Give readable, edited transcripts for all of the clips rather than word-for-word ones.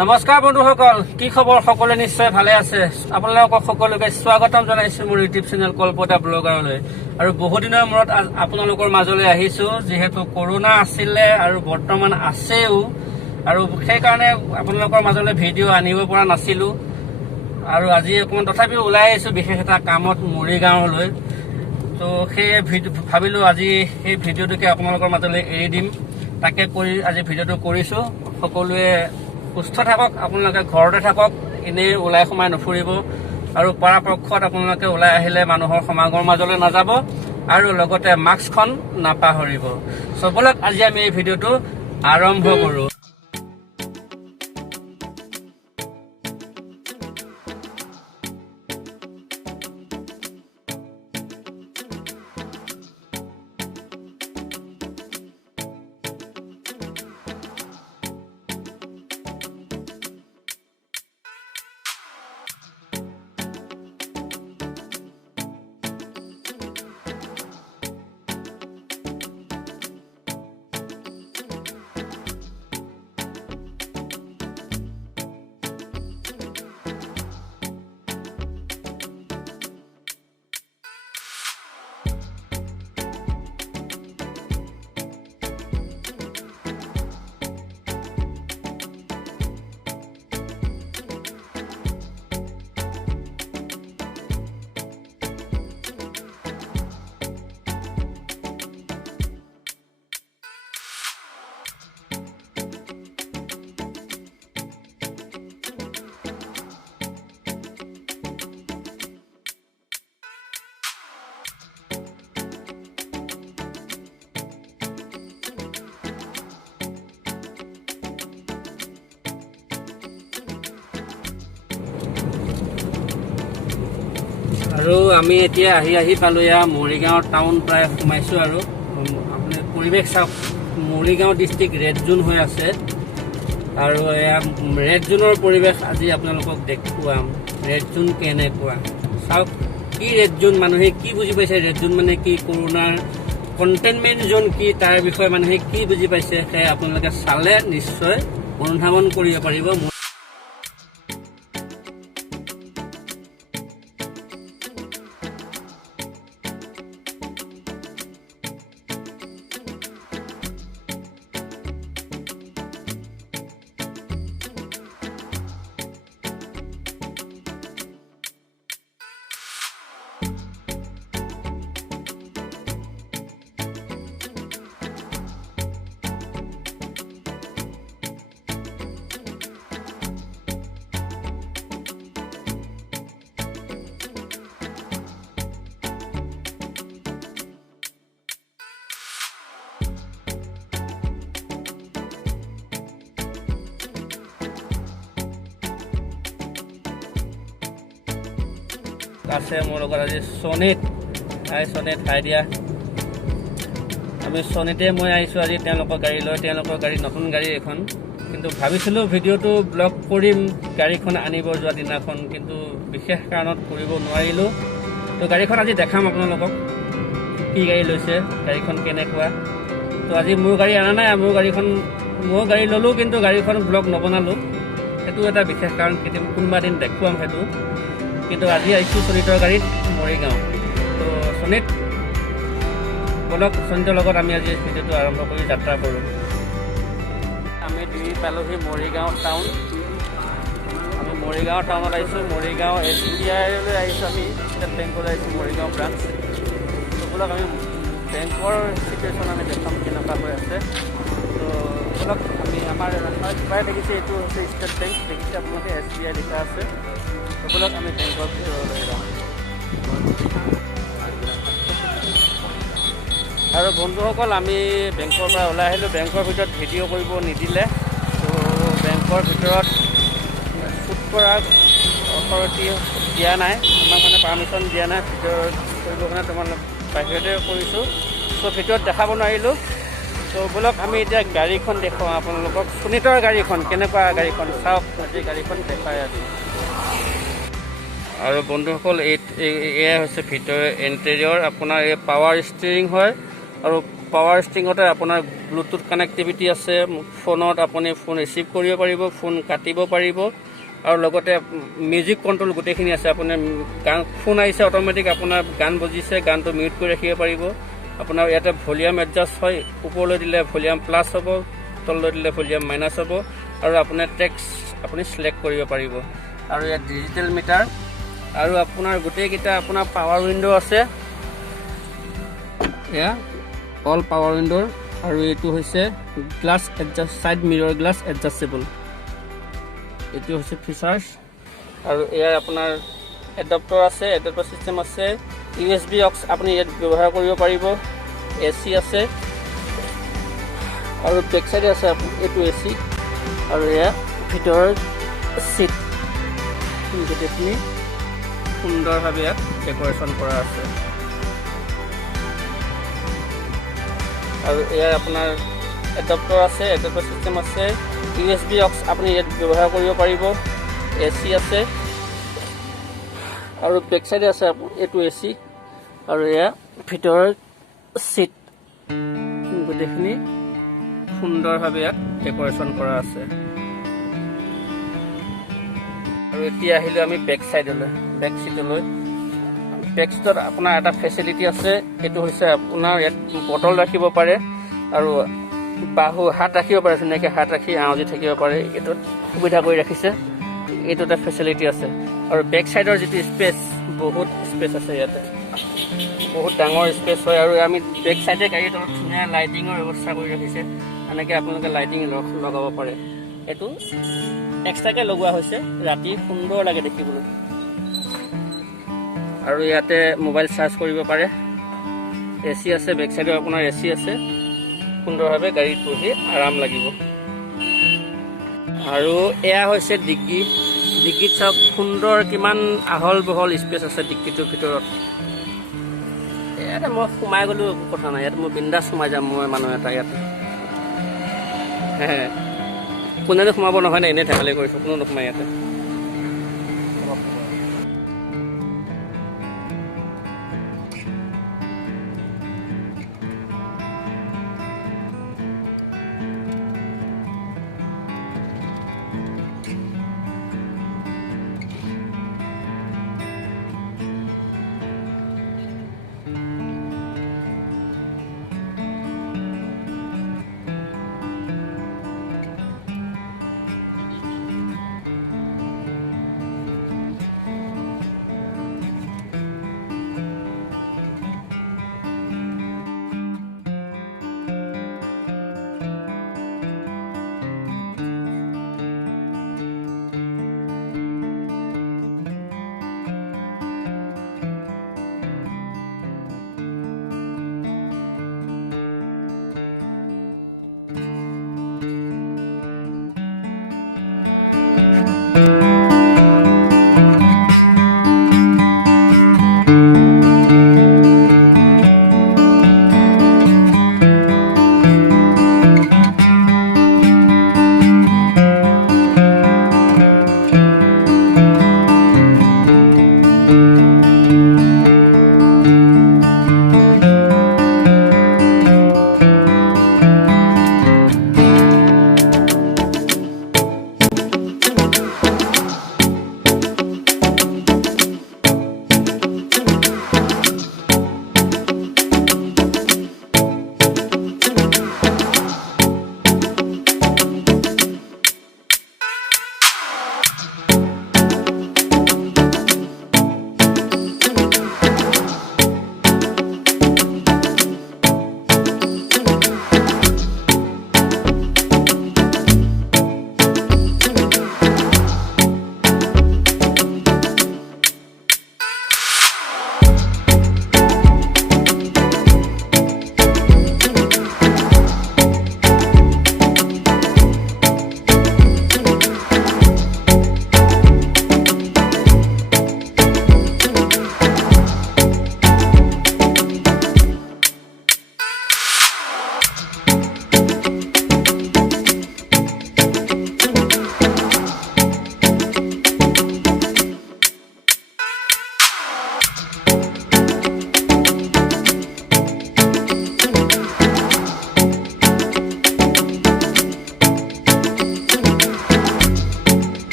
নমস্কাৰ বন্ধুসকল, কি খবৰ? সকলোৱে নিশ্চয় ভালে আছে। আপোনালোকক সকলোকে স্বাগতম জনাইছো মোৰ ইউটিউব চেনেল কল্পতা ব্লগাৰলৈ। আৰু বহুদিনৰ মূৰত আপোনালোকৰ মাজলৈ আহিছো, যিহেতু কৰোনা আছিলে আৰু বৰ্তমান আছেও, আৰু সেইকাৰণে আপোনালোকৰ মাজলৈ ভিডিঅ' আনিব পৰা নাছিলো। আৰু আজি অকণমান তথাপিও ওলাই আহিছো বিশেষ এটা কামত মৰিগাঁৱলৈ। তো সেই ভাবিলো আজি সেই ভিডিঅ'টোকে আপোনালোকৰ মাজলৈ এৰি দিম। তাকে কৰি আজি ভিডিঅ'টো কৰিছো। সকলোৱে সুস্থ থাকক, আপোনালোকে ঘৰতে থাকক, এনেই ওলাই সোমাই নুফুৰিব, আৰু পৰাপক্ষত আপোনালোকে ওলাই আহিলে মানুহৰ সমাগমৰ মাজলৈ নাযাব, আৰু লগতে মাস্কখন নাপাহৰিব। চবলক আজি আমি এই ভিডিঅ'টো আৰম্ভ কৰোঁ। আৰু আমি এতিয়া আহি পালোঁ এয়া মৰিগাঁও টাউন প্ৰায় সোমাইছোঁ। আৰু আপুনি পৰিৱেশ চাওক, মৰিগাঁও ডিষ্ট্ৰিক্ট ৰেড জোন হৈ আছে, আৰু এয়া ৰেড জোনৰ পৰিৱেশ আজি আপোনালোকক দেখুৱাম। ৰেড জোন কেনেকুৱা চাওক, কি ৰেড জোন, মানুহে কি বুজি পাইছে ৰেড জোন মানে কি, কৰোনাৰ কণ্টেইনমেণ্ট জোন কি, তাৰ বিষয়ে মানুহে কি বুজি পাইছে, সেয়া আপোনালোকে চালে নিশ্চয় অনুধাৱন কৰিব পাৰিব। আছে মোৰ লগত আজি সনিত। সনিত হাই দিয়া। আমি সনিতে মই আহিছোঁ আজি তেওঁলোকৰ গাড়ী লৈ। তেওঁলোকৰ গাড়ী নতুন গাড়ী এখন, কিন্তু ভাবিছিলোঁ ভিডিঅ'টো ব্লগ কৰিম গাড়ীখন আনিব যোৱা দিনাখন, কিন্তু বিশেষ কাৰণত কৰিব নোৱাৰিলোঁ। তো গাড়ীখন আজি দেখাম আপোনালোকক, কি গাড়ী লৈছে, গাড়ীখন কেনেকুৱা। তো আজি মোৰ গাড়ী অনা নাই, মোৰ গাড়ী ল'লোঁ, কিন্তু গাড়ীখন ব্লগ নবনালোঁ। সেইটো এটা বিশেষ কাৰণ, কেতিয়াবা কোনোবা দিন দেখুৱাম সেইটো। কিন্তু আজি আহিছোঁ সনিতৰ গাড়ীত মৰিগাঁও। তো সনিত বলক, সনিতৰ লগত আমি আজি ভিডিঅ'টো আৰম্ভ কৰি যাত্ৰা কৰোঁ। আমি পালোহি মৰিগাঁও টাউন। আমি মৰিগাঁও টাউনত আহিছোঁ। মৰিগাঁও SBIলৈ আহিছোঁ। আমি ষ্টেট বেংকলৈ আহিছোঁ, মৰিগাঁও ব্ৰাঞ্চ। তো বলক আমি বেংকৰ চিটুৱেশ্যন আমি দেখাম কেনেকুৱা হৈ আছে। তো বলক আমি আমাৰ প্ৰায় দেখিছে, এইটো হৈছে ষ্টেট বেংক, দেখিছে আপোনালোকে SBI লিখা আছে। বলক আমি বেংকৰ ভিতৰলৈ যাওঁ। আৰু বন্ধুসকল, আমি বেংকৰ পৰা ওলাই আহিলোঁ। বেংকৰ ভিতৰত ভিডিঅ' কৰিব নিদিলে। তো বেংকৰ ভিতৰত শ্বুট কৰাৰ অথৰিটি দিয়া নাই, আমাক মানে পাৰ্মিশ্যন দিয়া নাই ভিতৰত কৰিবৰ কাৰণে। তোমালোক বাহিৰতে কৰিছোঁ, চ' ভিতৰত দেখাব নোৱাৰিলোঁ। তো বলক আমি এতিয়া গাড়ীখন দেখুৱাওঁ আপোনালোকক। সনিতৰ গাড়ীখন কেনেকুৱা, গাড়ীখন চাওক, আজি গাড়ীখন দেখাই আছোঁ। আৰু বন্ধুসকল, এয়া হৈছে ভিতৰৰ ইণ্টেৰিয়ৰ। আপোনাৰ এই পাৱাৰ ষ্টিৰিং হয়, আৰু পাৱাৰ ষ্টিঙতে আপোনাৰ ব্লুটুথ কানেক্টিভিটি আছে। ফোনত আপুনি ফোন ৰিচিভ কৰিব পাৰিব, ফোন কাটিব পাৰিব, আৰু লগতে মিউজিক কণ্ট্ৰল গোটেইখিনি আছে। আপোনাৰ গান ফোন আহিছে অট'মেটিক, আপোনাৰ গান বজিছে, গানটো মিউট কৰি ৰাখিব পাৰিব। আপোনাৰ ইয়াতে ভলিউম এডজাষ্ট হয়, ওপৰলৈ দিলে ভলিউম প্লাছ হ'ব, তললৈ দিলে ভলিউম মাইনাছ হ'ব, আৰু আপোনাৰ ট্ৰেক্স আপুনি চিলেক্ট কৰিব পাৰিব। আৰু ইয়াত ডিজিটেল মিটাৰ, আৰু আপোনাৰ গোটেইকেইটা আপোনাৰ পাৱাৰ উইণ্ড' আছে। এয়া অল পাৱাৰ উইণ্ড'ৰ, আৰু এইটো হৈছে glass adjust, side মিৰৰ glass adjustable, এইটো হৈছে ফিচাৰ্ছ। আৰু এয়াৰ আপোনাৰ এডাপ্টাৰ আছে, এডাপ্টাৰ চিষ্টেম আছে, USB অক্স আপুনি ইয়াত ব্যৱহাৰ কৰিব পাৰিব, AC আছে, আৰু বেক চাইডে আছে এইটো AC, আৰু এয়া ভিতৰৰ চিট গোটেইখিনি সুন্দৰভাৱে ইয়াত ডেক'ৰেশ্যন কৰা আছে। আৰু এয়াৰ আপোনাৰ এডাপ্টাৰ আছে, এডাপ্টাৰ চিষ্টেম আছে, USB অক্স আপুনি ইয়াত ব্যৱহাৰ কৰিব পাৰিব, AC আছে, আৰু বেক চাইডে আছে এইটো AC, আৰু এয়া ভিতৰৰ চিট গোটেইখিনি সুন্দৰভাৱে ইয়াত ডেক'ৰেশ্যন কৰা আছে। আৰু এতিয়া আহিলোঁ আমি বেক চাইডলৈ, বেক চিটলৈ। বেক চিটত আপোনাৰ এটা ফেচিলিটি আছে, এইটো হৈছে আপোনাৰ ইয়াত বটল ৰাখিব পাৰে, আৰু বাহু হাত ৰাখিব পাৰে, ধুনীয়াকৈ হাত ৰাখি আউজি থাকিব পাৰে, এইটোত সুবিধা কৰি ৰাখিছে, এইটো এটা ফেচিলিটি আছে। আৰু বেক চাইডৰ যিটো স্পেচ, বহুত স্পেচ আছে ইয়াতে, বহুত ডাঙৰ স্পেচ হয়। আৰু আমি বেক চাইডে গাড়ীত অলপ ধুনীয়া লাইটিঙৰ ব্যৱস্থা কৰি ৰাখিছে, এনেকৈ আপোনালোকে লাইটিং লগাব পাৰে। এইটো এক্সট্ৰাকৈ লগোৱা হৈছে, ৰাতি সুন্দৰ লাগে দেখিবলৈ। আৰু ইয়াতে মোবাইল চাৰ্জ কৰিব পাৰে, AC আছে, বেক চাইডে আপোনাৰ AC আছে, সুন্দৰভাৱে গাড়ীত বহি আৰাম লাগিব। আৰু এয়া হৈছে ডিগ্গি। ডিগ্গিত চাওক সুন্দৰ কিমান আহল বহল স্পেচ আছে ডিগ্গিটোৰ ভিতৰত। ইয়াতে মই সোমাই গ'লেও একো কথা নাই, ইয়াত মই বিন্দাছ সোমাই যাম, মই মানুহ এটা ইয়াতে কোনেও সোমাব নহয় নে, এনেই ধেমালি কৰিছোঁ, কোনো নোসোমাই ইয়াতে।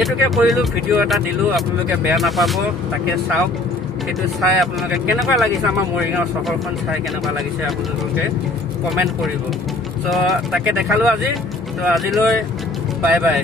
এইটোকে কৰিলোঁ, ভিডিঅ' এটা দিলোঁ, আপোনালোকে বেয়া নাপাব, তাকে চাওক। সেইটো চাই আপোনালোকে কেনেকুৱা লাগিছে, আমাৰ মৰিগাঁও চহৰখন চাই কেনেকুৱা লাগিছে আপোনালোকে কমেণ্ট কৰিব। চ' তাকে দেখালোঁ আজি। ত' আজিলৈ বাই বাই।